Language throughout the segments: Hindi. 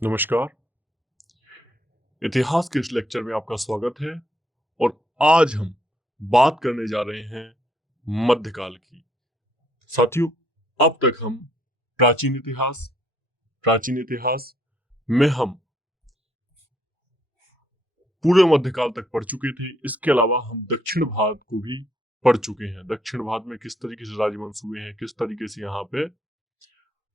नमस्कार। इतिहास के इस लेक्चर में आपका स्वागत है और आज हम बात करने जा रहे हैं मध्यकाल की। साथियों, अब तक हम प्राचीन इतिहास में हम पूरे मध्यकाल तक पढ़ चुके थे। इसके अलावा हम दक्षिण भारत को भी पढ़ चुके हैं। दक्षिण भारत में किस तरीके से राजवंश हुए हैं, किस तरीके से यहाँ पे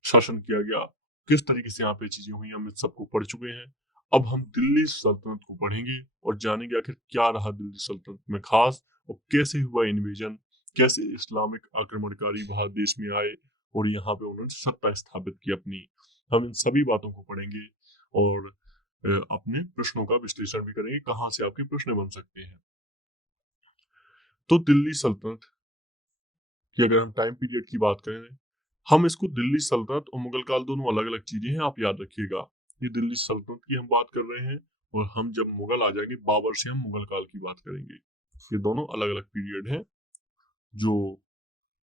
शासन किया गया, किस तरीके से यहाँ पे चीजें हुई, हम इस सबको पढ़ चुके हैं। अब हम दिल्ली सल्तनत को पढ़ेंगे और जानेंगे आखिर क्या रहा दिल्ली सल्तनत में खास और कैसे हुआ इन्वेजन, कैसे इस्लामिक आक्रमणकारी भारत देश में आए और यहाँ पे उन्होंने सत्ता स्थापित की अपनी। हम इन सभी बातों को पढ़ेंगे और अपने प्रश्नों का विश्लेषण भी करेंगे, कहाँ से आपके प्रश्न बन सकते हैं। तो दिल्ली सल्तनत की अगर हम टाइम पीरियड की बात करें, हम इसको दिल्ली सल्तनत और मुगल काल दोनों अलग अलग चीजें हैं, आप याद रखिएगा। ये दिल्ली सल्तनत की हम बात कर रहे हैं और हम जब मुगल आ जाएंगे बाबर से हम मुगल काल की बात करेंगे। ये दोनों अलग अलग पीरियड हैं। जो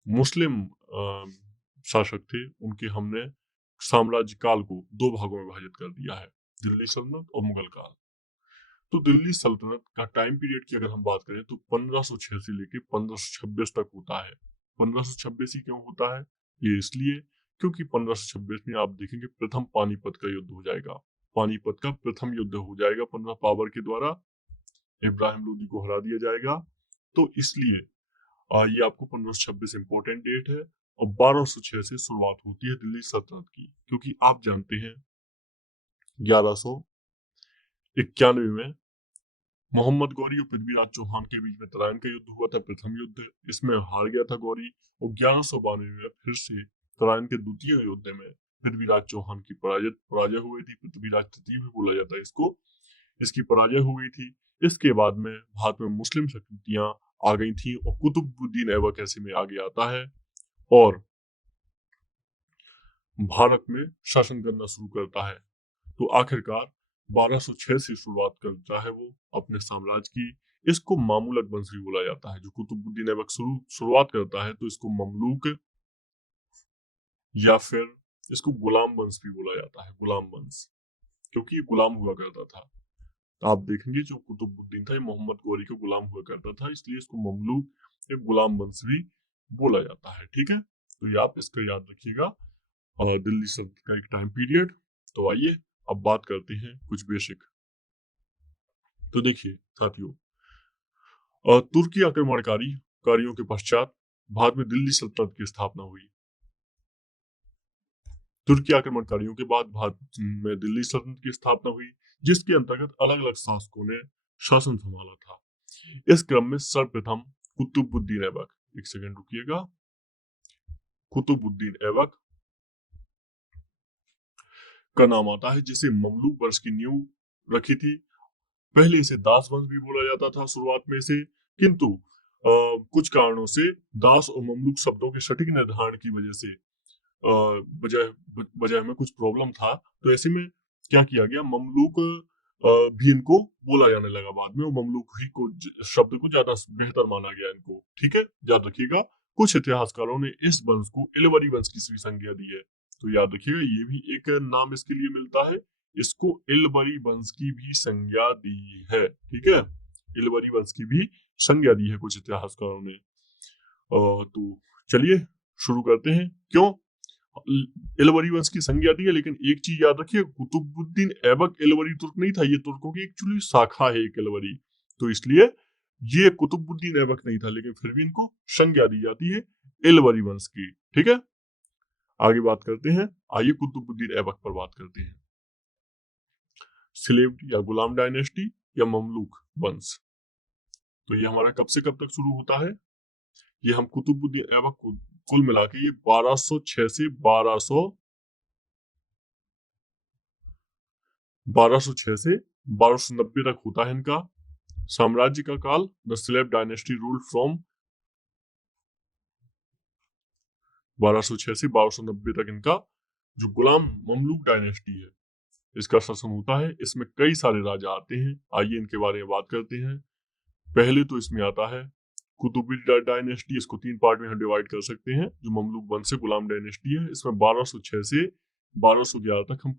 मुस्लिम शासक थे उनके हमने साम्राज्य काल को दो भागों में विभाजित कर दिया है, दिल्ली सल्तनत और मुगल काल। तो दिल्ली सल्तनत का टाइम पीरियड की अगर हम बात करें तो 1506 से लेकर 1526 तक होता है। 1526 ही क्यों होता है? ये इसलिए क्योंकि 1526 में आप देखेंगे प्रथम पानीपत का युद्ध हो जाएगा। पानीपत का प्रथम युद्ध हो जाएगा, 15 बाबर के द्वारा इब्राहिम लोदी को हरा दिया जाएगा। तो इसलिए ये आपको 1526 इंपॉर्टेंट डेट है और 1206 से शुरुआत होती है दिल्ली सल्तनत की, क्योंकि आप जानते हैं 1191 में मोहम्मद गौरी और पृथ्वीराज चौहान के बीच में तराइन का युद्ध हुआ था, प्रथम युद्ध। इसमें हार गया था गौरी और 1192 में फिर से तराइन के द्वितीय युद्ध में पृथ्वीराज चौहान की पराजय हुई थी। पृथ्वीराज तृतीय भी बोला जाता है इसको। इसकी पराजय हो गई थी। इसके बाद में भारत में मुस्लिम शक्तियां आ गई थी और कुतुबुद्दीन ऐबक ऐसे में आगे आता है और भारत में शासन करना शुरू करता है। तो आखिरकार 1206 से शुरुआत करता है वो अपने साम्राज्य की। इसको मामूलक वंश भी बोला जाता है। जो कुतुबुद्दीन ऐबक शुरुआत करता है तो इसको ममलूक या फिर इसको गुलाम वंश भी बोला जाता है, गुलाम वंश, क्योंकि ये गुलाम हुआ करता था। तो आप देखेंगे जो कुतुबुद्दीन था ये मोहम्मद गौरी का गुलाम हुआ करता था, इसलिए इसको ममलूक या गुलाम वंश भी बोला जाता है। ठीक है, तो ये आप इसका याद रखिएगा। दिल्ली सल्तनत का एक टाइम पीरियड। तो आइए अब बात करते हैं कुछ बेसिक। तो देखिए साथियों, तुर्की आक्रमणकारियों के पश्चात भारत में दिल्ली सल्तनत की स्थापना हुई। तुर्की आक्रमणकारियों के बाद भारत में दिल्ली सल्तनत की स्थापना हुई, जिसके अंतर्गत अलग अलग शासकों ने शासन संभाला था। इस क्रम में सर्वप्रथम कुतुबुद्दीन ऐबक, एक सेकंड रुकिएगा, कुतुबुद्दीन ऐबक का नाम आता है, जिसे ममलूक वंश की नींव रखी थी। पहले इसे दास वंश भी बोला जाता था शुरुआत में इसे, किंतु कुछ कारणों से दास और ममलूक शब्दों के सटीक निर्धारण की वजह से बजाय बजाय में कुछ प्रॉब्लम था। तो ऐसे में क्या किया गया, ममलूक भी इनको बोला जाने लगा बाद में, और ममलूक ही को शब्द को ज्यादा बेहतर माना गया इनको। ठीक है, याद रखिएगा। कुछ इतिहासकारों ने इस वंश को इलवरी वंश की भी संज्ञा दी है, तो याद रखिएगा ये भी एक नाम इसके लिए मिलता है। इसको इलवरी वंश की भी संज्ञा दी है। ठीक है, इलवरी वंश की भी संज्ञा दी है कुछ इतिहासकारों ने। तो चलिए शुरू करते हैं। क्यों इलवरी वंश की संज्ञा दी है, लेकिन एक चीज याद रखिए, कुतुबुद्दीन ऐबक इलवरी तुर्क नहीं था, ये तुर्कों की एक्चुअली शाखा है एक इलवरी। तो इसलिए ये कुतुबुद्दीन ऐबक नहीं था, लेकिन फिर भी इनको संज्ञा दी जाती है इलवरी वंश की। ठीक है, आगे बात करते हैं। आइए कुतुबुद्दीन ऐबक पर बात करते हैं। स्लेव्ड या गुलाम डायनेस्टी या ममलूक वंश। तो ये हमारा कब से कब तक शुरू होता है? ये हम कुतुबुद्दीन ऐबक को कुल मिला के ये 1206 से 1206 से 1290 तक होता है इनका साम्राज्य का काल। The slave dynasty rule from 1206 से 1290 तक इनका जो गुलाम ममलूक डायनेस्टी है इसका शासन होता है। इसमें कई सारे राजा आते हैं, आइए इनके बारे में बात करते हैं। पहले तो इसमें आता है कुतुबुद्दीन डायनेस्टी। इसको तीन पार्ट में हम डिवाइड कर सकते हैं। जो ममलूक वंश से गुलाम डायनेस्टी है, इसमें 1206 से 1211 तक हम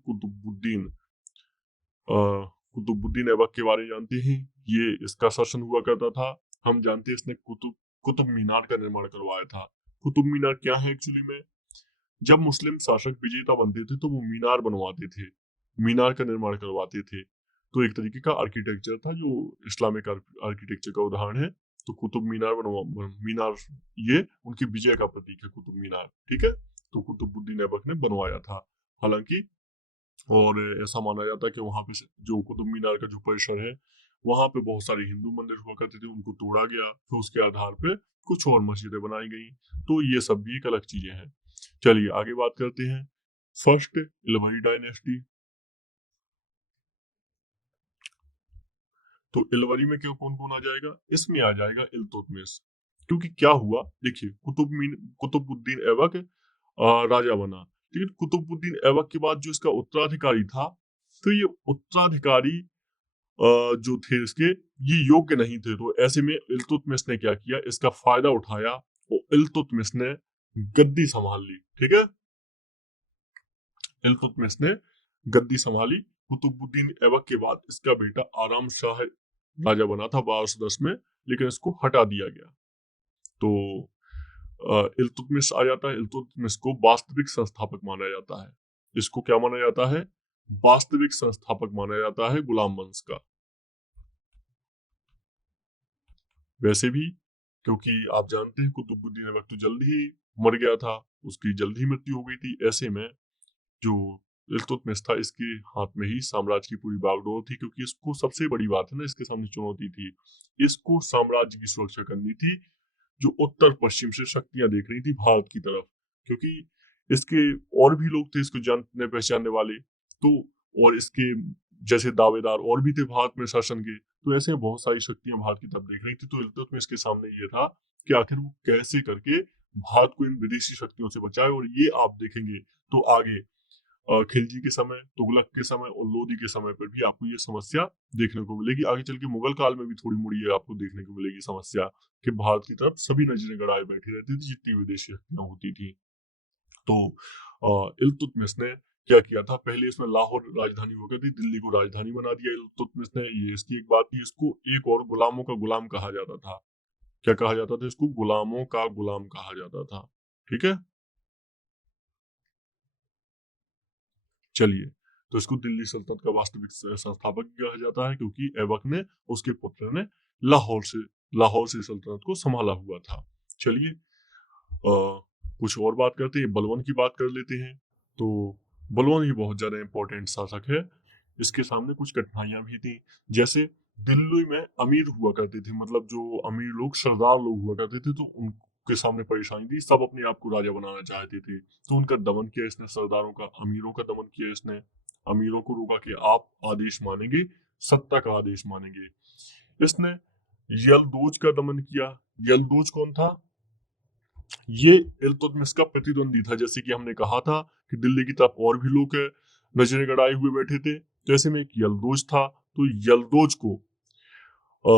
कुतुबुद्दीन ऐबक के बारे में जानते हैं। ये इसका शासन हुआ करता था। हम जानते हैं इसने कुतुब मीनार का निर्माण करवाया था। कुतुब मीनार क्या है एक्चुअली में? जब मुस्लिम शासक विजेता बनते थे तो वो मीनार बनवाते थे, मीनार का निर्माण करवाते थे। तो एक तरीके का आर्किटेक्चर था जो इस्लामिक आर्किटेक्चर का उदाहरण है। तो कुतुब मीनार मीनार ये उनकी विजय का प्रतीक है, कुतुब मीनार। ठीक है, तो कुतुबुद्दीन ऐबक ने बनवाया था हालांकि। और ऐसा माना जाता है कि वहां पे जो कुतुब मीनार का जो परिसर है वहां पे बहुत सारे हिंदू मंदिर हुआ करते थे, उनको तोड़ा गया, फिर उसके आधार पे कुछ और मस्जिदें बनाई गई। तो ये सब भी एक अलग चीजें हैं। चलिए आगे बात करते हैं। फर्स्ट इलवरी डायनेस्टी। तो इलवरी में क्यों कौन कौन आ जाएगा? इसमें आ जाएगा इल्तुतमिश। क्योंकि क्या हुआ देखिए, कुतुबुद्दीन ऐबक राजा बना। लेकिन कुतुबुद्दीन ऐबक के बाद जो इसका उत्तराधिकारी था, तो ये उत्तराधिकारी जो थे इसके, ये योग्य नहीं थे। तो ऐसे में इल्तुतमिश ने क्या किया, इसका फायदा उठाया और इल्तुतमिश ने गद्दी संभाल ली। ठीक है, इल्तुतमिश ने गद्दी संभाली। कुतुबुद्दीन ऐबक के बाद इसका बेटा आराम शाह राजा बना था 1210 में, लेकिन इसको हटा दिया गया। तो इल्तुतमिश आ जाता है। इल्तुतमिश को वास्तविक संस्थापक माना जाता है। इसको क्या माना जाता है? वास्तविक संस्थापक माना जाता है गुलाम वंश का। वैसे भी क्योंकि आप जानते हैं कुतुबुद्दीन ऐबक तो जल्दी ही मर गया था, उसकी जल्दी ही मृत्यु हो गई थी। ऐसे में जो इल्तुतमिश था, इसके हाथ में ही साम्राज्य की पूरी बागडोर थी। क्योंकि इसको सबसे बड़ी बात है ना, इसके सामने चुनौती थी, इसको साम्राज्य की सुरक्षा करनी थी जो उत्तर पश्चिम से शक्तियां देख रही थी भारत की तरफ। क्योंकि इसके और भी लोग थे इसको जानने पहचानने वाले, तो और इसके जैसे दावेदार और भी थे भारत में शासन के। तो ऐसे बहुत सारी शक्तियां भारत की तरफ देख रही थी। तो इल्तुतमिश के सामने ये था कि आखिर वो कैसे करके भारत को इन विदेशी शक्तियों से बचाए। और ये आप देखेंगे तो आगे खिलजी के समय, तुगलक के समय और लोदी के समय पर भी आपको ये समस्या देखने को मिलेगी। आगे चल के मुगल काल में भी थोड़ी मोड़ी आपको देखने को मिलेगी समस्या, कि भारत की तरफ सभी नजरें गड़ाए बैठी रहती थी जितनी विदेशी शक्तियां होती थी। तो इल्तुतमिश ने क्या किया था, पहले इसमें लाहौर राजधानी हो गई थी, दिल्ली को राजधानी बना दिया इल्तुतमिश ने। ये इसकी एक बात थी। इसको एक और गुलामों का गुलाम कहा जाता था। क्या कहा जाता था इसको? गुलामों का गुलाम कहा जाता था। ठीक है, चलिए। तो इसको दिल्ली सल्तनत का वास्तविक संस्थापक कहा जाता है क्योंकि ऐबक ने, उसके पुत्र ने लाहौर से सल्तनत को संभाला हुआ था। चलिए कुछ और बात करते हैं, बलवन की बात कर लेते हैं। तो बलवन ही बहुत ज्यादा इंपॉर्टेंट शासक है। इसके सामने कुछ कठिनाइयां भी थी। जैसे दिल्ली में अमीर हुआ करते थे, मतलब जो अमीर लोग, सरदार लोग हुआ करते थे, तो उनके सामने परेशानी थी। सब अपने आप को राजा बनाना चाहते थे, तो उनका दमन किया इसने, सरदारों का, अमीरों का दमन किया इसने। अमीरों को रोका कि आप आदेश मानेंगे, सत्ता का आदेश मानेंगे। इसने यलदोज का दमन किया। यलदोज कौन था? ये इल्तुतमिश का प्रतिद्वंदी था। जैसे कि हमने कहा था कि दिल्ली की तरफ और भी लोग नजरें गड़ाए हुए बैठे थे, तो ऐसे में एक यलदोज था। तो अ,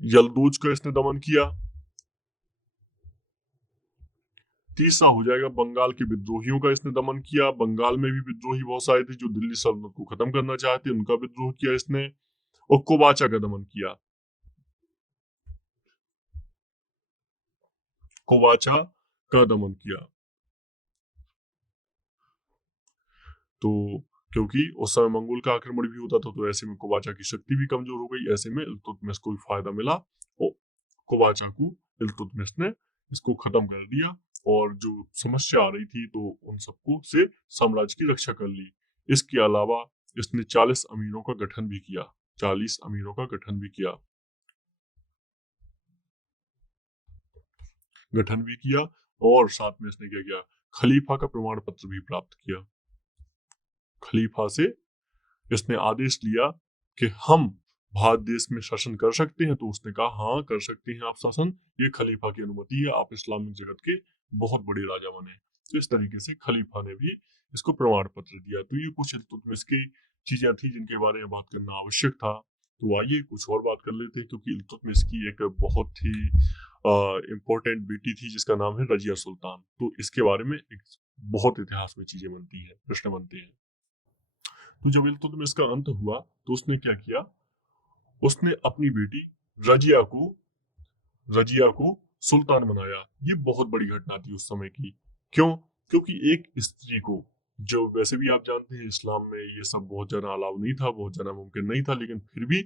यलदोज का इसने दमन किया। तीसरा हो जाएगा बंगाल के विद्रोहियों का इसने दमन किया। बंगाल में भी विद्रोही बहुत सारे थे जो दिल्ली सल्तनत को खत्म करना चाहते, उनका विद्रोह किया इसने। और कोबाचा का दमन किया। कोबाचा का दमन किया। तो क्योंकि उस समय मंगोल का आक्रमण भी होता था, तो ऐसे में कोबाचा की शक्ति भी कमजोर हो गई। ऐसे में इल्तुतमिश को भी फायदा मिला और कोबाचा को इल्तुतमिश ने इसको खत्म कर दिया। और जो समस्या आ रही थी तो उन सबको से साम्राज्य की रक्षा कर ली। इसके अलावा इसने 40 अमीरों का गठन भी किया। 40 अमीरों का गठन भी किया। और साथ में इसने क्या किया, खलीफा का प्रमाण पत्र भी प्राप्त किया। खलीफा से इसने आदेश लिया कि हम भारत देश में शासन कर सकते हैं। तो उसने कहा हाँ कर सकते हैं आप शासन, ये खलीफा की अनुमति है, आप इस्लामिक जगत के बहुत बड़े राजा बने। तो इस तरीके से खलीफा ने भी इसको प्रमाण पत्र दिया। तो ये कुछ इल्तुतमिश की चीजें थी जिनके बारे में बात करना आवश्यक था। तो आइए कुछ और बात कर लेते हैं, क्योंकि इल्तुतमिश की एक बहुत ही इम्पोर्टेंट बेटी थी जिसका नाम है रजिया सुल्तान। तो इसके बारे में एक बहुत इतिहास में चीजें बनती है, प्रश्न बनते हैं। तो जब इल्तुतमिश का अंत हुआ तो उसने क्या किया, उसने अपनी बेटी रजिया को रजिया को सुल्तान बनाया। ये बहुत बड़ी घटना थी उस समय की। क्यों? क्योंकि एक स्त्री को, जो वैसे भी आप जानते हैं इस्लाम में ये सब बहुत ज्यादा अलाउ नहीं था, बहुत ज्यादा मुमकिन नहीं था, लेकिन फिर भी,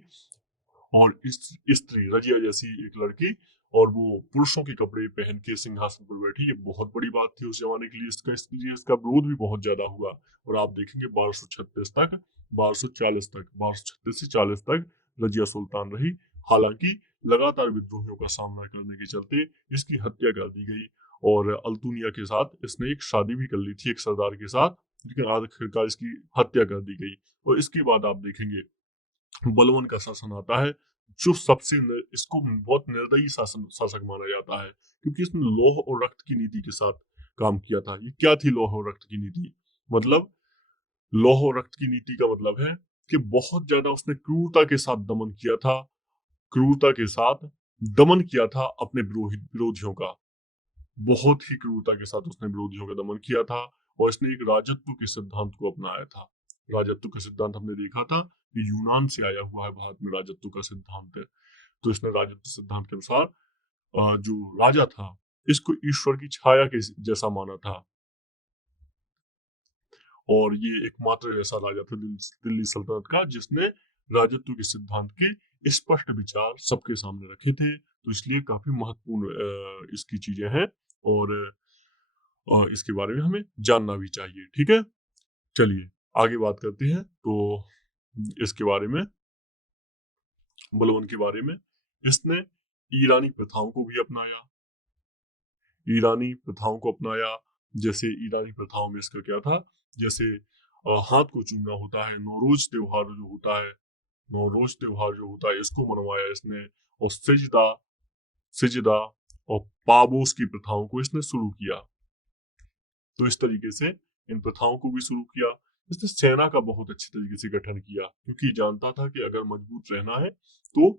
और इस स्त्री रजिया जैसी एक लड़की, और वो पुरुषों के कपड़े पहन के सिंहासन पर बैठी, ये बहुत बड़ी बात थी उस जमाने के लिए। इसका विरोध भी बहुत ज्यादा हुआ, और आप देखेंगे 1236 तक, 1240 तक, 1236 से 40 तक रजिया सुल्तान रही। हालांकि लगातार विद्रोहियों का सामना करने के चलते इसकी हत्या कर दी गई, और अल्तुनिया के साथ इसने एक शादी भी कर ली थी एक सरदार के साथ, लेकिन आखिरकार इसकी हत्या कर दी गई। और इसके बाद आप देखेंगे बलवन का शासन आता है, जो इसको बहुत निर्दयी शासक माना जाता है, क्योंकि इसने लौह और रक्त की नीति के साथ काम किया था। ये क्या थी लौह और रक्त की नीति? मतलब लौह और रक्त की नीति का मतलब है कि बहुत ज्यादा उसने क्रूरता के साथ दमन किया था, क्रूरता के साथ दमन किया था अपने विरोधियों का। बहुत ही क्रूरता के साथ उसने विरोधियों का दमन किया था, और इसने एक राजत्व के सिद्धांत को अपनाया था। राजत्व का सिद्धांत हमने देखा था कि यूनान से आया हुआ है भारत में राजत्व का सिद्धांत है। तो इसने राजत्व सिद्धांत के अनुसार जो राजा था, इसको ईश्वर की छाया के जैसा माना था, और ये एकमात्र ऐसा राजा था दिल्ली सल्तनत का जिसने राजत्व के सिद्धांत के स्पष्ट विचार सबके सामने रखे थे। तो इसलिए काफी महत्वपूर्ण इसकी चीजें हैं, और इसके बारे में हमें जानना भी चाहिए। ठीक है, चलिए आगे बात करते हैं। तो इसके बारे में, बलवन के बारे में, इसने ईरानी प्रथाओं को भी अपनाया। ईरानी प्रथाओं को अपनाया, जैसे ईरानी प्रथाओं में इसका क्या था, जैसे हाथ को चूमना होता है, नौरोज त्योहार जो होता है इसको मनवाया इसने, और सिजदा सिजदा और पाबोस की प्रथाओं को इसने शुरू किया। तो इस तरीके से इन प्रथाओं को भी शुरू किया। इसने सेना का बहुत अच्छे तरीके से गठन किया, क्योंकि जानता था कि अगर मजबूत रहना है तो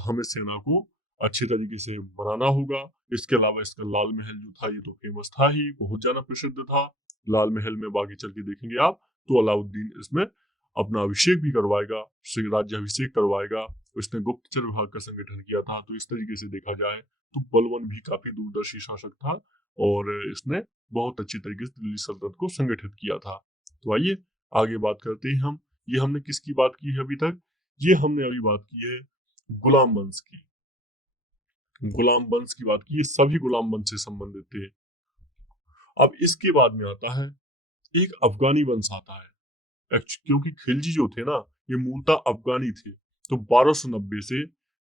हमें सेना को अच्छे तरीके से बनाना होगा। इसके अलावा इसका लाल महल जो था ये तो फेमस था ही, बहुत ज्यादा प्रसिद्ध था। लाल महल में बाकी चल के देखेंगे आप, तो अलाउद्दीन इसमें अपना अभिषेक भी करवाएगा, राज्याभिषेक करवाएगा। इसने गुप्तचर विभाग का संगठन किया था। तो इस तरीके से देखा जाए तो बलवन भी काफी दूरदर्शी शासक था, और इसने बहुत अच्छी तरीके से दिल्ली सल्तनत को संगठित किया था। तो आइए आगे बात करते हैं हम। ये हमने किसकी बात की है अभी तक? ये हमने अभी बात की है गुलाम वंश की। गुलाम वंश की बात की, ये सभी गुलाम वंश से संबंधित थे। अब इसके बाद में आता है एक अफगानी वंश आता है। क्योंकि खिलजी जो थे ना, ये मूलतः अफगानी थे। तो 1290 से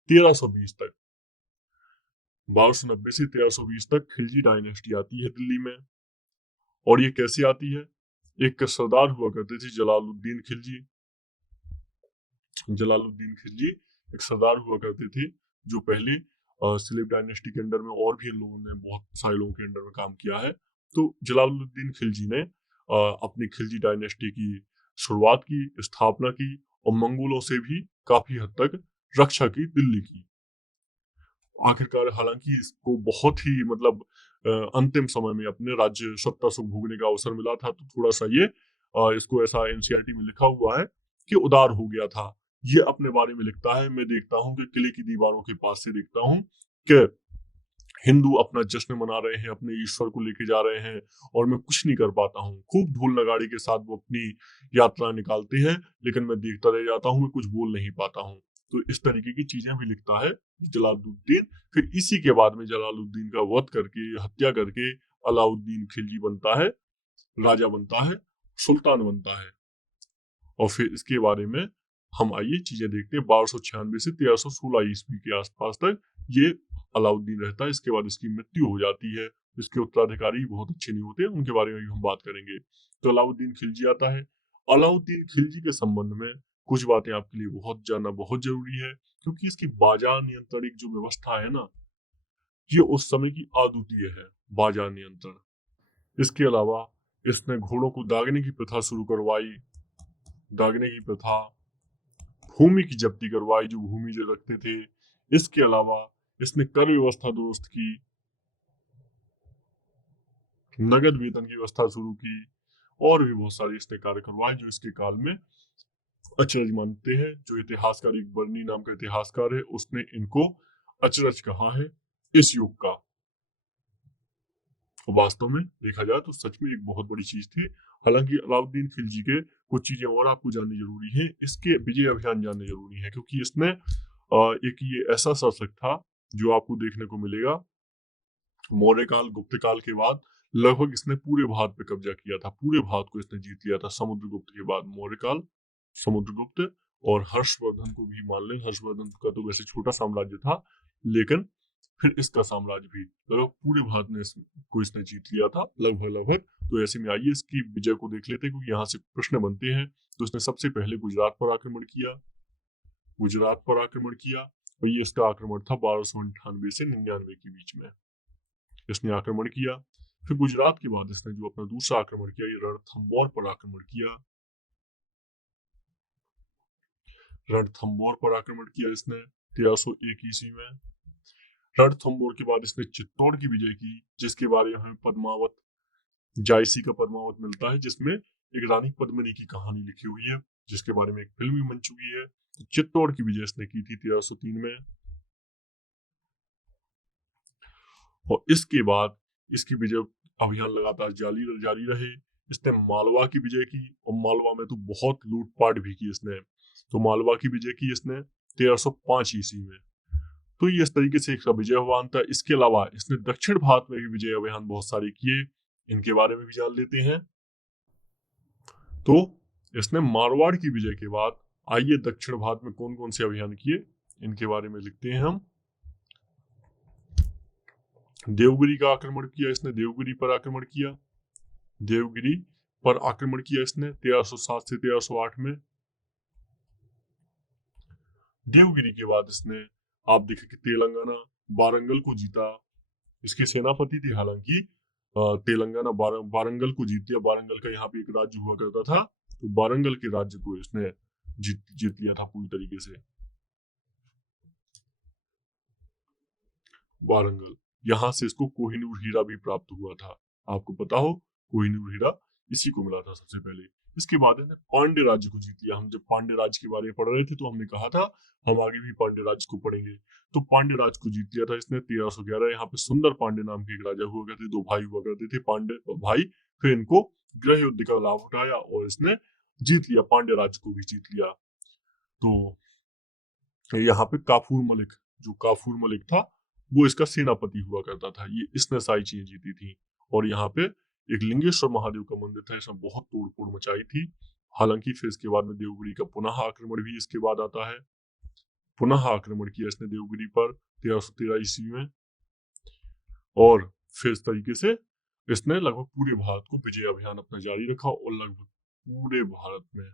1320 तक, 1290 से 1320 तक खिलजी डायनेस्टी आती है दिल्ली में। और ये कैसे आती है? एक सरदार हुआ करते थे जलालुद्दीन खिलजी। जलालुद्दीन खिलजी एक सरदार हुआ करते थे, जो पहले सिलीब डायनेस्टी के अंडर में और भी लोगों ने, बहुत सारे लोगों के अंडर में काम किया है। तो जलालुद्दीन खिलजी ने अपनी खिलजी डायनेस्टी की शुरुआत की, स्थापना की, और मंगोलों से भी काफी हद तक रक्षा की दिल्ली की। आखिरकार हालांकि इसको बहुत ही मतलब अंतिम समय में अपने राज्य सत्ता से भोगने का अवसर मिला था, तो थोड़ा सा ये इसको ऐसा एनसीईआरटी में लिखा हुआ है कि उदार हो गया था। ये अपने बारे में लिखता है, मैं देखता हूँ कि किले की दीवारों के पास से देखता हूँ कि हिंदू अपना जश्न मना रहे हैं, अपने ईश्वर को लेके जा रहे हैं, और मैं कुछ नहीं कर पाता हूँ। खूब ढोल नगाड़ी के साथ वो अपनी यात्रा निकालते हैं, लेकिन मैं देखता रह जाता हूँ, मैं कुछ बोल नहीं पाता हूँ। तो इस तरीके की चीजें भी लिखता है जलालुद्दीन। फिर इसी के बाद में जलालुद्दीन का वध करके, हत्या करके, अलाउद्दीन खिलजी बनता है, राजा बनता है, सुल्तान बनता है। और फिर इसके बारे में हम आइए चीजें देखते हैं। 1296 से 1316 ईस्वी के आसपास तक ये अलाउद्दीन रहता है। इसके बाद इसकी मृत्यु हो जाती है। इसके उत्तराधिकारी बहुत अच्छे नहीं होते, उनके बारे में भी हम बात करेंगे। तो अलाउद्दीन खिलजी आता है। अलाउद्दीन खिलजी के संबंध में कुछ बातें आपके लिए बहुत जानना बहुत जरूरी है, क्योंकि इसकी बाजार नियंत्रण जो व्यवस्था है ना, ये उस समय की अद्वितीय है, बाजार नियंत्रण। इसके अलावा इसने घोड़ों को दागने की प्रथा शुरू करवाई, दागने की प्रथा, भूमि की जब्ती करवाई, जो भूमि जो रखते थे। इसके अलावा इसने कर व्यवस्था दुरुस्त की, नगद वेतन की व्यवस्था शुरू की और भी बहुत सारे इसने कार्य करवाए जो इसके काल में अचरज मानते हैं। जो इतिहासकार, एक बर्नी नाम का इतिहासकार है, उसने इनको अचरज कहा है इस युग का। वास्तव में देखा जाए तो सच में एक बहुत बड़ी चीज थी। हालांकि अलाउद्दीन खिलजी के कुछ चीजें और आपको जाननी जरूरी है, इसके विजय अभियान जानने जरूरी है, क्योंकि इसने एक ये ऐसा शासक था जो आपको देखने को मिलेगा मौर्य काल, गुप्त काल के बाद लगभग इसने पूरे भारत पे कब्जा किया था, पूरे भारत को इसने जीत लिया था। समुद्रगुप्त के बाद मौर्य काल, समुद्रगुप्त और हर्षवर्धन को भी मान लें। हर्षवर्धन का तो वैसे छोटा साम्राज्य था, लेकिन फिर इसका साम्राज्य भी लगभग पूरे भारत में को इसने जीत लिया था, लगभग लगभग। तो ऐसे में आइए इसकी विजय को देख लेते हैं, क्योंकि यहाँ से प्रश्न बनते हैं। तो इसने सबसे पहले गुजरात पर आक्रमण किया, गुजरात पर आक्रमण किया, और ये इसका आक्रमण था 1298 से 99 के बीच में इसने आक्रमण किया। फिर गुजरात के बाद इसने जो अपना दूसरा आक्रमण किया, ये रणथंबोर पर आक्रमण किया। रणथंबोर पर आक्रमण किया इसने 1301 ईस्वी में। रणथंबोर के बाद इसने चित्तौड़ की विजय की, जिसके बारे में हमें पद्मावत, जायसी का पद्मावत मिलता है, जिसमें एक रानी पद्मिनी की कहानी लिखी हुई है, जिसके बारे में एक फिल्म भी बन चुकी है। तो चित्तौड़ की विजय इसने की थी 1303 में। और इसके बाद इसकी विजय अभियान लगातार जारी रहे। इसने मालवा की विजय की, और मालवा में तो बहुत लूटपाट भी की इसने। तो मालवा की विजय की इसने 1305 ईस्वी में। तो ये इस तरीके से इसका विजय अभियान था। इसके अलावा इसने दक्षिण भारत में भी विजय अभियान बहुत सारे किए, इनके बारे में भी जान लेते हैं। तो इसने मारवाड़ की विजय के बाद आइए दक्षिण भारत में कौन कौन से अभियान किए, इनके बारे में लिखते हैं हम। देवगिरी का आक्रमण किया इसने, देवगिरी पर आक्रमण किया, देवगिरी पर आक्रमण किया इसने 1307 से 1308 में। देवगिरी के बाद इसने आप देखें कि तेलंगाना, वारंगल को जीता। इसके सेनापति थे हालांकि तेलंगाना, वारंगल को जीत लिया। वारंगल का यहाँ पे एक राज्य हुआ करता था, तो वारंगल के राज्य को इसने जीत लिया था पूरी तरीके से। वारंगल, यहाँ से इसको कोहिनूर हीरा भी प्राप्त हुआ था। आपको पता हो कोहिनूर हीरा इसी को मिला था सबसे पहले। इसके बाद इसने पांड्य राज्य को जीत लिया। हम जब पांड्य राज्य के बारे में पढ़ रहे थे तो हमने कहा था हम आगे भी पांड्य राज्य को पढ़ेंगे। तो पांड्य राज्य को जीत लिया था इसने 1311। यहाँ पे सुंदर पांड्य नाम के एक राजा हुआ करते, दो भाई हुआ करते थे पांड्य भाई। फिर इनको गृह युद्ध का लाभ उठाया और इसने जीत लिया, पांड्य राज्य को भी जीत लिया। तो यहाँ पे काफूर मलिक, जो काफूर मलिक था वो इसका सेनापति हुआ करता था। ये इसने सारी चीजें जीती थी। और यहाँ पे एक लिंगेश्वर महादेव का मंदिर था, इसमें बहुत तोड़फोड़ मचाई थी। हालांकि फिर इसके बाद में देवगिरी का पुनः आक्रमण भी इसके बाद आता है। पुनः आक्रमण किया इसने देवगिरी पर 1313 ईस्वी में। और फिर इस तरीके से इसने लगभग पूरे भारत को विजय अभियान अपना जारी रखा और लगभग पूरे भारत में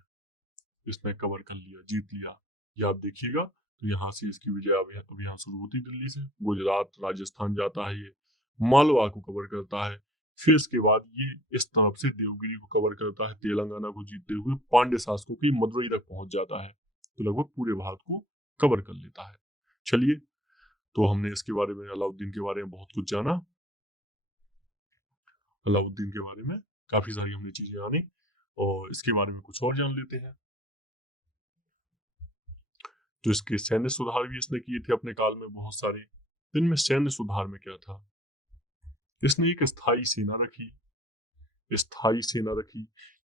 इसने कवर कर लिया, जीत लिया। ये आप देखिएगा, तो यहाँ से इसकी विजय अभियान शुरू होती दिल्ली से, गुजरात, राजस्थान जाता है, ये मालवा को कवर करता है। फिर इसके बाद ये इस तरफ से देवगिरी को कवर करता है, तेलंगाना को जीतते हुए पांड्य शासकों की मदुरई तक पहुंच जाता है। तो लगभग पूरे भारत को कवर कर लेता है। चलिए, तो हमने इसके बारे में, अलाउद्दीन के बारे में बहुत कुछ जाना। अलाउद्दीन के बारे में काफी सारी हमने चीजें जानी, और इसके बारे में कुछ और जान लेते हैं। तो इसके सैन्य सुधार भी इसने किए थे अपने काल में बहुत सारे। इनमें सैन्य सुधार में क्या था, इसने एक स्थायी सेना रखी। स्थायी सेना रखी,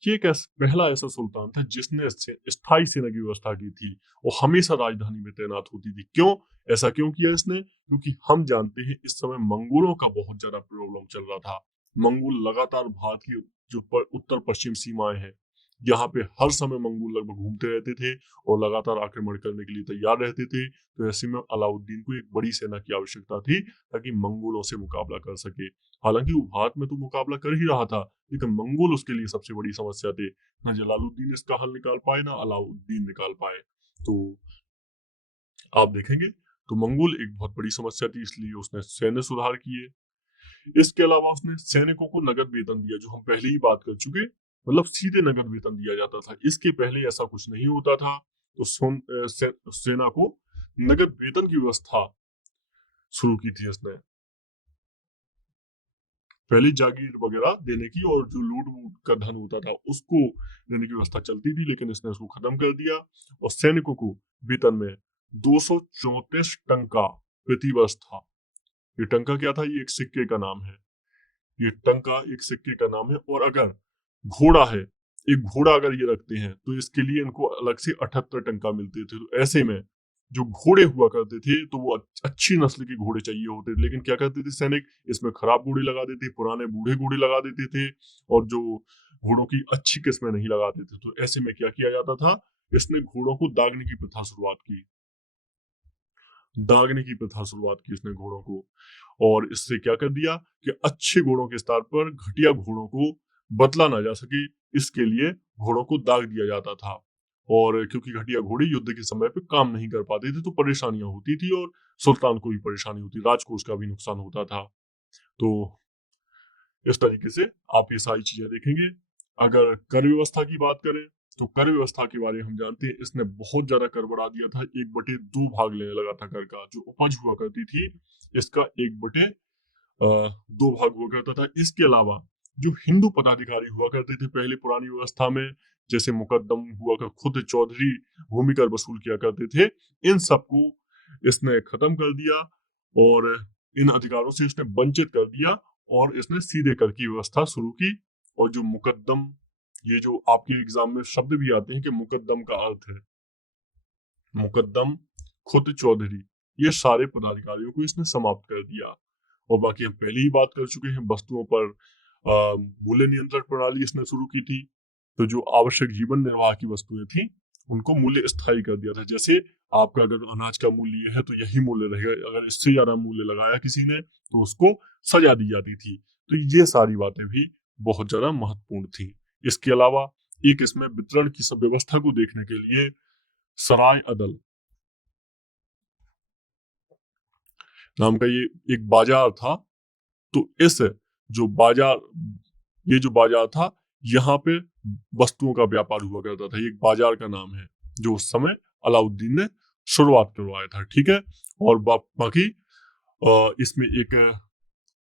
ये एक पहला ऐसा सुल्तान था जिसने स्थायी सेना की व्यवस्था की थी और हमेशा राजधानी में तैनात होती थी। क्यों ऐसा क्यों किया इसने? क्योंकि हम जानते हैं इस समय मंगोलों का बहुत ज्यादा प्रॉब्लम चल रहा था। मंगोल लगातार भारत की जो उत्तर पश्चिम सीमाएं हैं, यहाँ पे हर समय मंगोल लगभग घूमते रहते थे और लगातार आक्रमण करने के लिए तैयार रहते थे। तो ऐसे में अलाउद्दीन को एक बड़ी सेना की आवश्यकता थी ताकि मंगोलों से मुकाबला कर सके। हालांकि वो भारत में तो मुकाबला कर ही रहा था, लेकिन मंगोल उसके लिए सबसे बड़ी समस्या थे। न जलालुद्दीन इसका हल निकाल पाए, ना अलाउद्दीन निकाल पाए। तो आप देखेंगे तो मंगोल एक बहुत बड़ी समस्या थी, इसलिए उसने सैन्य सुधार किए। इसके अलावा उसने सैनिकों को नगद वेतन दिया, जो हम पहले ही बात कर चुके, मतलब सीधे नगद वेतन दिया जाता था। इसके पहले ऐसा कुछ नहीं होता था। तो सेना को नगद वेतन की व्यवस्था शुरू की थी इसने। पहले जागीर वगैरह देने की और जो लूट वूट का धन होता था उसको देने की व्यवस्था चलती थी, लेकिन इसने उसको खत्म कर दिया और सैनिकों को वेतन में 234 टंका प्रति वर्ष था। ये टंका क्या था? ये एक सिक्के का नाम है। ये टंका एक सिक्के का नाम है। और अगर घोड़ा है, एक घोड़ा अगर ये रखते हैं तो इसके लिए इनको अलग से 78 टंका मिलते थे। तो ऐसे में जो घोड़े हुआ करते थे तो वो अच्छी नस्ल के घोड़े चाहिए होते थे, लेकिन क्या करते थे सैनिक, इसमें खराब घोड़े लगा देते, पुराने बूढ़े घोड़े लगा देते थे और जो घोड़ों की अच्छी किस्में नहीं लगाते थे। तो ऐसे में क्या किया जाता था, इसने घोड़ों को दागने की प्रथा शुरुआत की। दागने की प्रथा शुरुआत की इसने घोड़ों को, और इससे क्या कर दिया कि अच्छे घोड़ों के स्तर पर घटिया घोड़ों को बदला ना जा सके, इसके लिए घोड़ों को दाग दिया जाता था। और क्योंकि घटिया घोड़े युद्ध के समय पे काम नहीं कर पाते थे तो परेशानियां होती थी और सुल्तान को भी परेशानी होती, राजकोष का भी नुकसान होता था। तो इस तरीके से आप ये सारी चीजें देखेंगे। अगर कर व्यवस्था की बात करें तो कर व्यवस्था के बारे में हम जानते हैं, इसने बहुत ज्यादा कर बढ़ा दिया था। 1/2 भाग लेने लगा था कर का। जो उपज हुआ करती थी इसका 1/2 भाग हुआ करता था। इसके अलावा जो हिंदू पदाधिकारी हुआ करते थे पहले पुरानी व्यवस्था में, जैसे मुकद्दम हुआ कर, खुद चौधरी भूमिकर वसूल किया करते थे, इन सबको इसने खत्म कर दिया और इन अधिकारों से इसने वंचित कर दिया और इसने सीधे कर की व्यवस्था शुरू की। और जो मुकद्दम, ये जो आपके एग्जाम में शब्द भी आते हैं कि मुकद्दम का अर्थ है, मुकद्दम, खुद चौधरी, ये सारे पदाधिकारियों को इसने समाप्त कर दिया। और बाकी हम पहले ही बात कर चुके हैं, वस्तुओं पर मूल्य नियंत्रण प्रणाली इसने शुरू की थी। तो जो आवश्यक जीवन निर्वाह की वस्तुएं थी उनको मूल्य स्थायी कर दिया था। जैसे आपका अगर अनाज का मूल्य है तो यही मूल्य रहेगा, अगर इससे ज्यादा मूल्य लगाया किसी ने तो उसको सजा दी जाती थी। तो ये सारी बातें भी बहुत ज्यादा महत्वपूर्ण थी। इसके अलावा एक इसमें वितरण की सब व्यवस्था को देखने के लिए सराय अदल नाम का ये एक बाजार था। तो इस जो बाजार ये जो बाजार था, यहाँ पे वस्तुओं का व्यापार हुआ करता था। ये एक बाजार का नाम है जो उस समय अलाउद्दीन ने शुरुआत करवाया था। ठीक है। और बाकी इसमें एक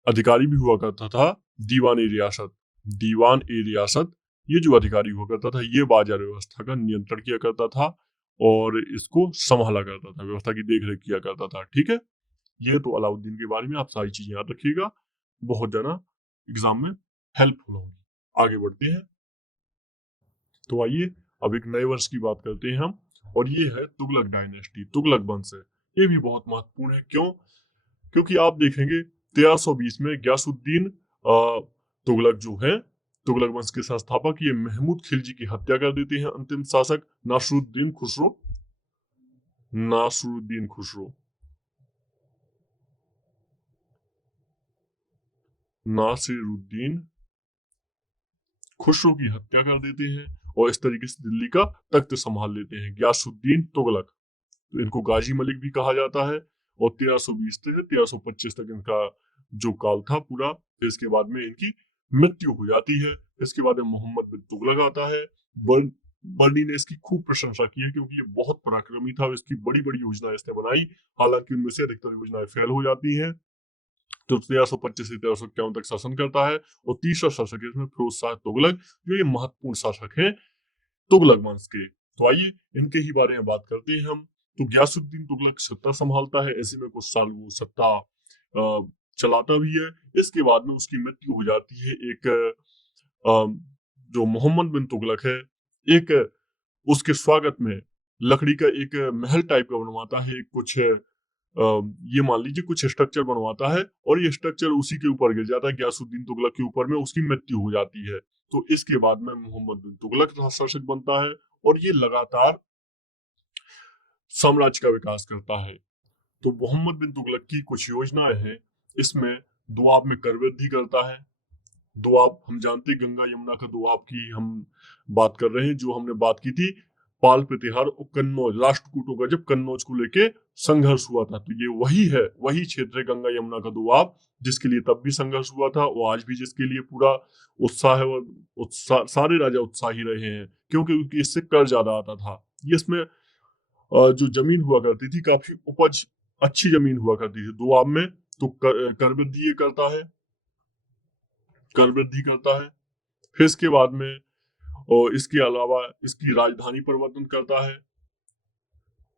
अधिकारी भी हुआ करता था, दीवान ए रियासत। दीवान ए रियासत, ये जो अधिकारी हुआ करता था ये बाजार व्यवस्था का नियंत्रण किया करता था और इसको संभाला करता था, व्यवस्था की देखरेख किया करता था। ठीक है। ये तो अलाउद्दीन के बारे में आप सारी चीजें याद रखिएगा, बहुत ज्यादा एग्जाम में हेल्पफुल होंगी। आगे बढ़ते हैं। तो आइए अब एक नए वर्ष की बात करते हैं हम, और ये है तुगलक डायनेस्टी, तुगलक वंश है। ये भी बहुत महत्वपूर्ण है। क्यों? क्योंकि आप देखेंगे 1320 में गयासुद्दीन तुगलक जो है, तुगलक वंश के संस्थापक, ये महमूद खिलजी की हत्या कर देते हैं अंतिम शासक नासरुद्दीन खुसरो। नासरुद्दीन खुसरो नासिरुद्दीन खुसरो की हत्या कर देते हैं और इस तरीके से दिल्ली का तख्त संभाल लेते हैं गयासुद्दीन तुगलक। तो इनको गाजी मलिक भी कहा जाता है। और 1320 से 1325 तक इनका जो काल था पूरा, फिर इसके बाद में इनकी मृत्यु हो जाती है। इसके बाद में मोहम्मद बिन तुगलक आता है। बर्नी ने इसकी खूब प्रशंसा की है क्योंकि ये बहुत पराक्रमी था। इसकी बड़ी बड़ी योजनाएं इसने बनाई, हालांकि उनमें से अधिकतर योजनाएं फेल हो जाती हैं। तो 1325 से 1351 तक शासन करता है। और तीसरा शासक है इसमें फिरोज शाह तुगलक, जो ये महत्वपूर्ण शासक है तुगलक वंश के। तो आइए इनके ही बारे में बात करते हैं हम। तो गयासुद्दीन तुगलक सत्ता संभालता है, ऐसे में कुछ साल वो सत्ता चलाता भी है। इसके बाद में उसकी मृत्यु हो जाती है। एक जो मोहम्मद बिन तुगलक है, एक उसके स्वागत में लकड़ी का एक महल टाइप का बनवाता है, कुछ ये मान लीजिए कुछ स्ट्रक्चर बनवाता है और ये स्ट्रक्चर उसी के ऊपर गिर जाता है, गयासुद्दीन तुगलक के ऊपर में, उसकी मृत्यु हो जाती है। तो इसके बाद में मोहम्मद बिन तुगलक शासक बनता है और ये लगातार साम्राज्य का विकास करता है। तो मोहम्मद बिन तुगलक की कुछ योजनाएं हैं, इसमें दुआब में कर वृद्धि करता है। दुआब हम जानते हैं, गंगा यमुना का दुआब की हम बात कर रहे हैं, जो हमने बात की थी पाल प्रतिहार और कन्नौज, राष्ट्रकूटों का जब कन्नौज को लेके संघर्ष हुआ था। तो ये वही है, वही क्षेत्र है गंगा यमुना का दुआब, जिसके लिए तब भी संघर्ष हुआ था और आज भी जिसके लिए पूरा उत्साह है और सारे राजा उत्साही रहे हैं, क्योंकि इससे कर ज्यादा आता था। ये इसमें जो जमीन हुआ करती थी काफी उपज अच्छी जमीन हुआ करती थी दुआब में। तो कर वृद्धि ये करता है। कर वृद्धि करता है। फिर इसके बाद में और इसके अलावा इसकी राजधानी परिवर्तन करता है।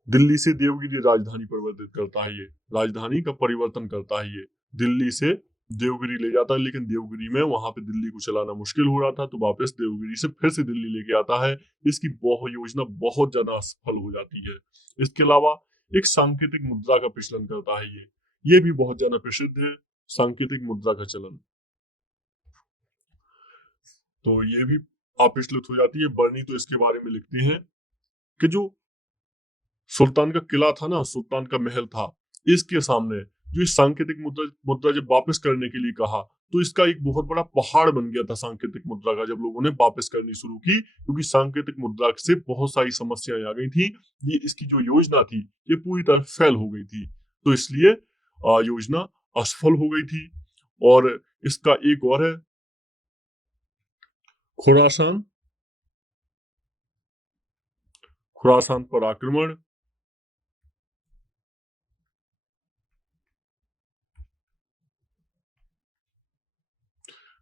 दिल्ली से देवगिरी राजधानी परिवर्तित करता है, ये राजधानी का परिवर्तन करता है। ये दिल्ली से देवगिरी ले जाता है, लेकिन देवगिरी में वहां पे दिल्ली को चलाना मुश्किल हो रहा था, तो वापस देवगिरी से फिर से दिल्ली लेके आता है। इसकी योजना बहुत ज्यादा सफल हो जाती है। इसके अलावा एक सांकेतिक मुद्रा का प्रचलन करता है। ये भी बहुत ज्यादा प्रसिद्ध है, सांकेतिक मुद्रा का चलन। तो ये भी अप्रचलित हो जाती है। बर्नी तो इसके बारे में लिखते हैं कि जो सुल्तान का किला था ना, सुल्तान का महल था, इसके सामने जो इस सांकेतिक मुद्रा जब वापस करने के लिए कहा, तो इसका एक बहुत बड़ा पहाड़ बन गया था सांकेतिक मुद्रा का, जब लोगों ने वापस करनी शुरू की, क्योंकि सांकेतिक मुद्रा से बहुत सारी समस्याएं आ गई थी। ये इसकी जो योजना थी ये पूरी तरह फेल हो गई थी, तो इसलिए योजना असफल हो गई थी। और इसका एक और है खुरासान, खुरासान पर आक्रमण।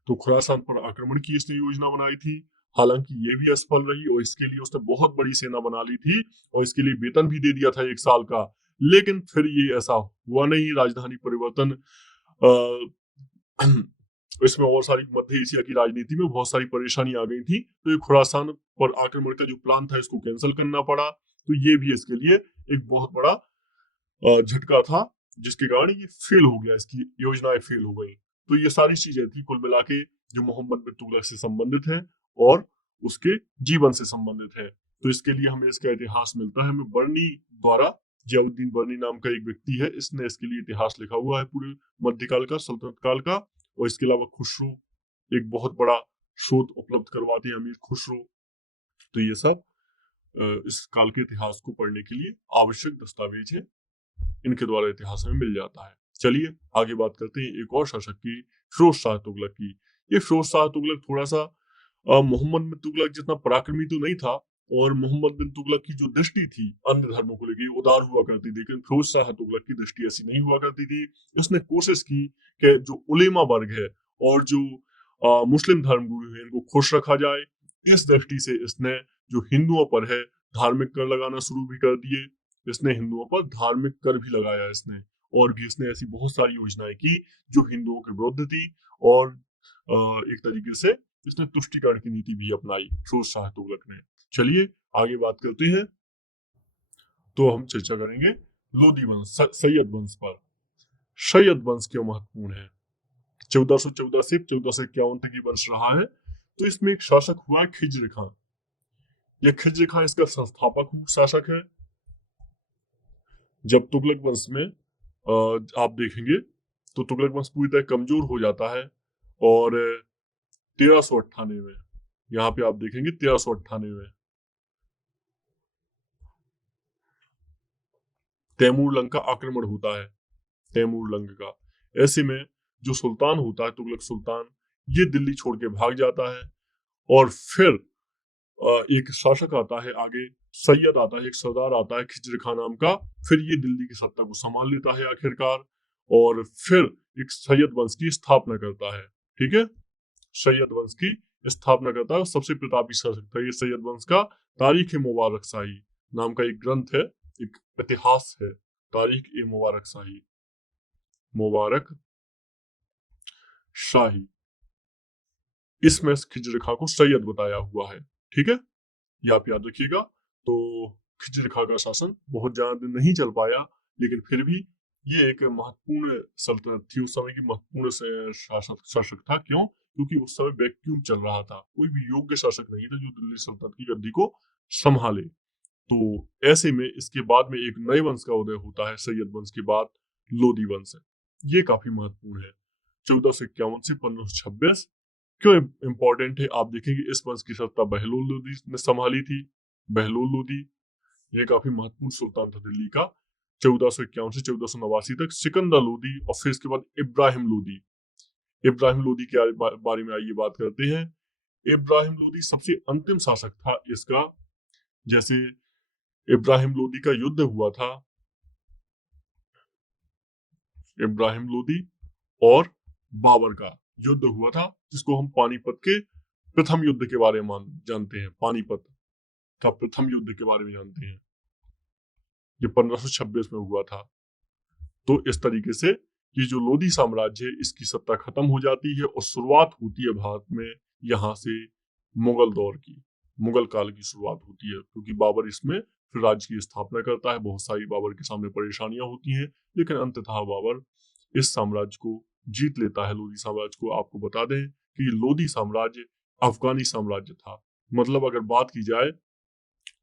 तो खुरासान पर आक्रमण की इसने योजना बनाई थी, हालांकि ये भी असफल रही, और इसके लिए उसने बहुत बड़ी सेना बना ली थी और इसके लिए वेतन भी दे दिया था 1 साल का। लेकिन फिर ये ऐसा हुआ नहीं, राजधानी परिवर्तन इसमें और सारी मध्य एशिया की राजनीति में बहुत सारी परेशानी आ गई थी, तो ये खुरासान पर आक्रमण का जो प्लान था इसको कैंसिल करना पड़ा। तो ये भी इसके लिए एक बहुत बड़ा झटका था, जिसके कारण ये फेल हो गया, इसकी योजनाएं फेल हो गई। तो ये सारी चीजें थी कुल मिला के जो मोहम्मद बिन तुगलक से संबंधित है और उसके जीवन से संबंधित है। तो इसके लिए हमें इसका इतिहास मिलता है, हमें बर्नी द्वारा, जियाउद्दीन बर्नी नाम का एक व्यक्ति है, इसने इसके लिए इतिहास लिखा हुआ है पूरे मध्यकाल का, सल्तनत काल का। और इसके अलावा खुसरो एक बहुत बड़ा शोध उपलब्ध करवाते हैं, अमीर खुसरो। तो ये सब इस काल के इतिहास को पढ़ने के लिए आवश्यक दस्तावेज है, इनके द्वारा इतिहास में मिल जाता है। चलिए आगे बात करते हैं एक और शासक की, फिरोज शाह तुगलक की। ये फिरोज शाह तुगलक थोड़ा सा मोहम्मद बिन तुगलक जितना पराक्रमी तो नहीं था, और मोहम्मद बिन तुगलक की जो दृष्टि थी अन्य धर्मों को लेकर उदार हुआ करती थी, लेकिन फिरोज शाह तुगलक की दृष्टि ऐसी नहीं हुआ करती थी। उसने कोशिश की कि जो उलेमा वर्ग है और जो मुस्लिम धर्मगुरु है इनको खुश रखा जाए। इस दृष्टि से इसने जो हिंदुओं पर है धार्मिक कर लगाना शुरू भी कर दिए। इसने हिंदुओं पर धार्मिक कर भी लगाया इसने, और भी इसने ऐसी बहुत सारी योजनाएं की जो हिंदुओं के विरुद्ध थी, और एक तरीके से इसने तुष्टिकरण की नीति भी अपनाई फिरोज शाह तुगलक ने। चलिए आगे बात करते हैं। तो हम चर्चा करेंगे लोदी वंश, सैयद वंश पर। सैयद वंश क्यों महत्वपूर्ण है? 1414 से 1451 तक ये वंश रहा है। तो इसमें एक शासक हुआ है खिज्र खान। यह खिज्र खान इसका संस्थापक शासक है। जब तुगलक वंश में आप देखेंगे तो तुगलक वंश पूरी तरह कमजोर हो जाता है, और 1398 में, यहाँ पे आप देखेंगे 1398 में तैमूर लंग का आक्रमण होता है, तैमूर लंग का। ऐसे में जो सुल्तान होता है तुगलक सुल्तान, ये दिल्ली छोड़ के भाग जाता है, और फिर एक शासक आता है आगे, सैयद आता है, एक सरदार आता है खिज्र खान नाम का। फिर ये दिल्ली की सत्ता को संभाल लेता है आखिरकार, और फिर एक सैयद वंश की स्थापना करता है। ठीक है, सैयद वंश की स्थापना करता है। सबसे प्रतापी शासक था ये सैयद वंश का। तारीख ए मुबारक शाही नाम का एक ग्रंथ है, एक इतिहास है, तारीख ए मुबारक शाही, मुबारक शाही, इसमें खिज्र खां को सैयद बताया हुआ है। ठीक है, ये आप याद रखिएगा। तो खिज्र खां का शासन बहुत ज्यादा दिन नहीं चल पाया, लेकिन फिर भी ये एक महत्वपूर्ण सल्तनत थी, उस समय की महत्वपूर्ण शासक था। क्यों? क्योंकि उस समय वैक्यूम चल रहा था, कोई भी योग्य शासक नहीं था जो दिल्ली सल्तनत की गद्दी को संभाले। तो ऐसे में इसके बाद में एक नए वंश का उदय होता है, सैयद वंश के बाद लोदी वंश है। ये काफी महत्वपूर्ण है। 1451 से 1526 क्यों इंपॉर्टेंट है? आप देखेंगे इस वंश की सत्ता बहलोल लोदी ने संभाली थी। बहलोल लोदी ये काफी महत्वपूर्ण सुल्तान था दिल्ली का। 1451 से 1489 तक सिकंदर लोदी, और फिर इसके बाद इब्राहिम लोदी। इब्राहिम लोदी के बारे में आइए बात करते हैं। इब्राहिम लोदी सबसे अंतिम शासक था इसका। जैसे इब्राहिम लोदी का युद्ध हुआ था, इब्राहिम लोदी और बाबर का, युद्ध हुआ था, जिसको हम पानीपत के प्रथम युद्ध के बारे में जानते हैं। पानीपत का प्रथम युद्ध के बारे में जानते हैं, ये 1526 में हुआ था। तो इस तरीके से ये जो लोधी साम्राज्य है, इसकी सत्ता खत्म हो जाती है और शुरुआत होती है भारत में यहाँ से मुगल दौर की, मुगल काल की शुरुआत होती है, क्योंकि बाबर इसमें फिर राज्य की स्थापना करता है। बहुत सारी बाबर के सामने परेशानियां होती हैं, लेकिन अंततः बाबर इस साम्राज्य को जीत लेता है, लोधी साम्राज्य को। आपको बता दें कि लोधी साम्राज्य अफगानी साम्राज्य था। मतलब अगर बात की जाए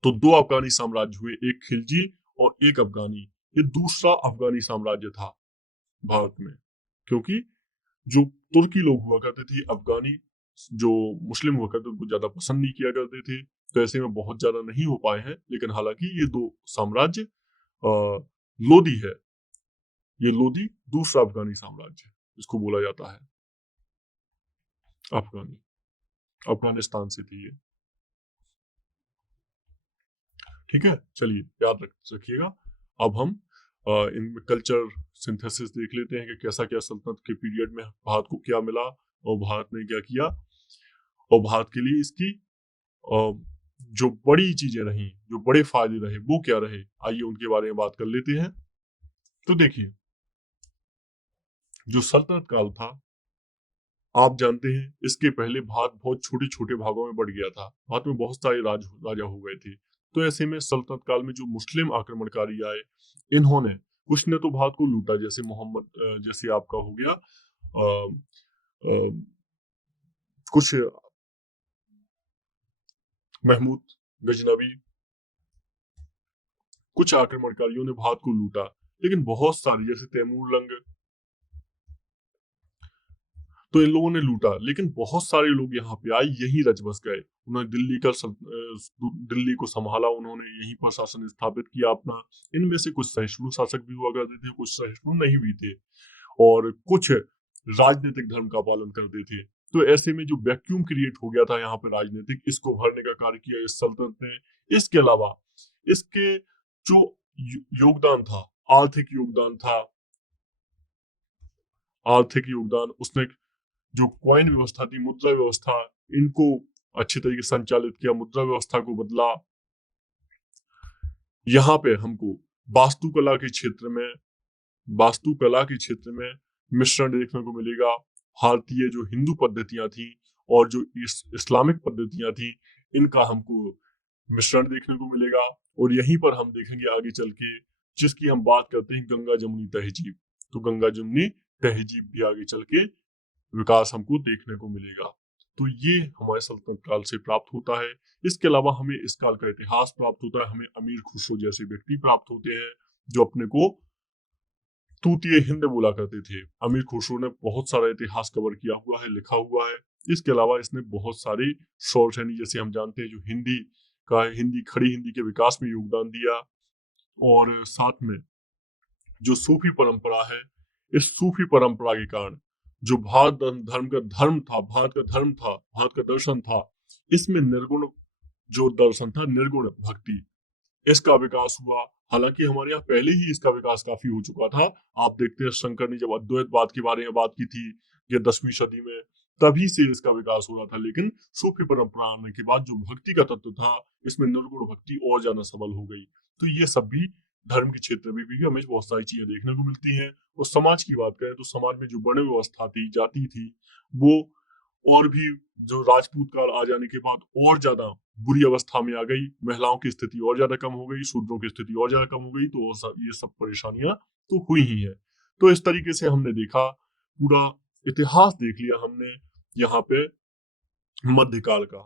तो दो अफगानी साम्राज्य हुए, एक खिलजी और एक अफगानी। ये दूसरा अफगानी साम्राज्य था भारत में, क्योंकि जो तुर्की लोग हुआ करते थे, अफगानी जो मुस्लिम हुआ करते उनको ज्यादा पसंद नहीं किया करते थे, तो ऐसे में बहुत ज्यादा नहीं हो पाए हैं। लेकिन हालांकि ये दो साम्राज्य लोधी है, ये लोधी दूसरा अफगानी साम्राज्य है, इसको बोला जाता है अफगानी। अफगानिस्तान से थी ये। ठीक है, चलिए याद रखिएगा। अब हम इनमें कल्चर सिंथेसिस देख लेते हैं कि कैसा क्या सल्तनत के पीरियड में भारत को क्या मिला और भारत ने क्या किया, और भारत के लिए इसकी जो बड़ी चीजें रही, जो बड़े फायदे रहे, वो क्या रहे। आइए उनके बारे में बात कर लेते हैं। तो देखिए, जो सल्तनत काल था, आप जानते हैं इसके पहले भारत बहुत छोटे छोटे भागों में बढ़ गया था। भारत में बहुत सारे राजा हो गए थे। तो ऐसे में सल्तनत काल में जो मुस्लिम आक्रमणकारी आए, इन्होंने कुछ ने तो भारत को लूटा, जैसे मोहम्मद, जैसे आपका हो गया कुछ महमूद गजनवी, कुछ आक्रमणकारियों ने भारत को लूटा। लेकिन बहुत सारे जैसे तैमूर लंग, तो इन लोगों ने लूटा, लेकिन बहुत सारे लोग यहाँ पे आए, यही रच बस गए। उन्होंने दिल्ली को संभाला, उन्होंने यहीं पर शासन स्थापित किया अपना। इनमें से कुछ सहिष्णु शासक भी हुआ करते थे, कुछ सहिष्णु नहीं भी थे, और कुछ राजनीतिक धर्म का पालन करते थे। तो ऐसे में जो वैक्यूम क्रिएट हो गया था यहाँ पे राजनीतिक, इसको भरने का कार्य किया इस सल्तनत ने। इसके अलावा इसके जो योगदान था, आर्थिक योगदान था, आर्थिक योगदान, उसने जो कॉइन व्यवस्था थी, मुद्रा व्यवस्था, इनको अच्छी तरीके से संचालित किया, मुद्रा व्यवस्था को बदला। यहाँ पे हमको वास्तुकला के क्षेत्र में, वास्तुकला के क्षेत्र में मिश्रण देखने को मिलेगा। भारतीय जो हिंदू पद्धतियां थी और जो इस्लामिक पद्धतियां थी, इनका हमको मिश्रण देखने को मिलेगा। और यहीं पर हम देखेंगे आगे चल के, जिसकी हम बात करते हैं गंगा जमुनी तहजीब, तो गंगा जमुनी तहजीब भी आगे चल के विकास हमको देखने को मिलेगा। तो ये हमारे सल्तनत काल से प्राप्त होता है। इसके अलावा हमें इस काल का इतिहास प्राप्त होता है। हमें अमीर खुसरो जैसे व्यक्ति प्राप्त होते हैं, जो अपने को तूतीय हिंद बोला करते थे। अमीर खुसरो ने बहुत सारा इतिहास कवर किया हुआ है, लिखा हुआ है। इसके अलावा इसने बहुत सारे शौर सैनी, जैसे हम जानते हैं, जो हिंदी खड़ी हिंदी के विकास में योगदान दिया। और साथ में जो सूफी परंपरा है, इस सूफी परंपरा के कारण जो भारत भारत का दर्शन था, इसमें निर्गुण जो दर्शन था, निर्गुण भक्ति, इसका विकास हुआ। हालांकि हमारे यहाँ पहले ही इसका विकास काफी हो चुका था। आप देखते हैं शंकर ने जब अद्वैतवाद के बारे में बात की थी, ये 10वीं सदी में, तभी से इसका विकास हो रहा था। लेकिन सूफी परंपरा आने के बाद जो भक्ति का तत्व था, इसमें निर्गुण भक्ति और ज्यादा सबल हो गई। तो ये सब भी धर्म के क्षेत्र में भी हमें बहुत सारी चीजें देखने को मिलती हैं। और समाज की बात करें तो समाज में जो वर्ण व्यवस्था थी, जाति थी, वो और भी जो राजपूत काल आ जाने के बाद और ज्यादा बुरी अवस्था में आ गई। महिलाओं की स्थिति और ज्यादा कम हो गई, शूद्रों की स्थिति और ज्यादा कम हो गई। तो ये सब परेशानियां तो हुई ही है। तो इस तरीके से हमने देखा, पूरा इतिहास देख लिया हमने यहाँ पे मध्यकाल का।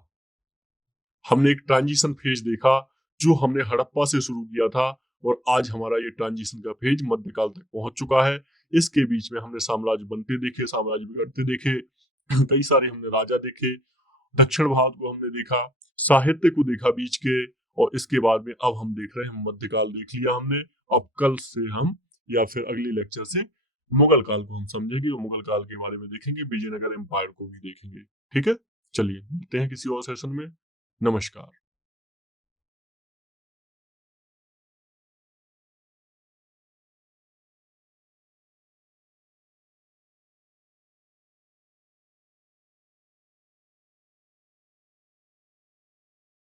हमने एक ट्रांजिशन फेज देखा, जो हमने हड़प्पा से शुरू किया था, और आज हमारा ये ट्रांजिशन का फेज मध्यकाल तक पहुंच चुका है। इसके बीच में हमने साम्राज्य बनते देखे, साम्राज्य बिगड़ते देखे, कई सारे हमने राजा देखे, दक्षिण भारत को हमने देखा, साहित्य को देखा बीच के, और इसके बाद में अब हम देख रहे हैं मध्यकाल देख लिया हमने। अब कल से हम, या फिर अगले लेक्चर से, मुगल काल को हम समझेंगे और मुगल काल के बारे में देखेंगे, विजयनगर एम्पायर को भी देखेंगे। ठीक है, चलिए मिलते हैं किसी और सेशन में। नमस्कार।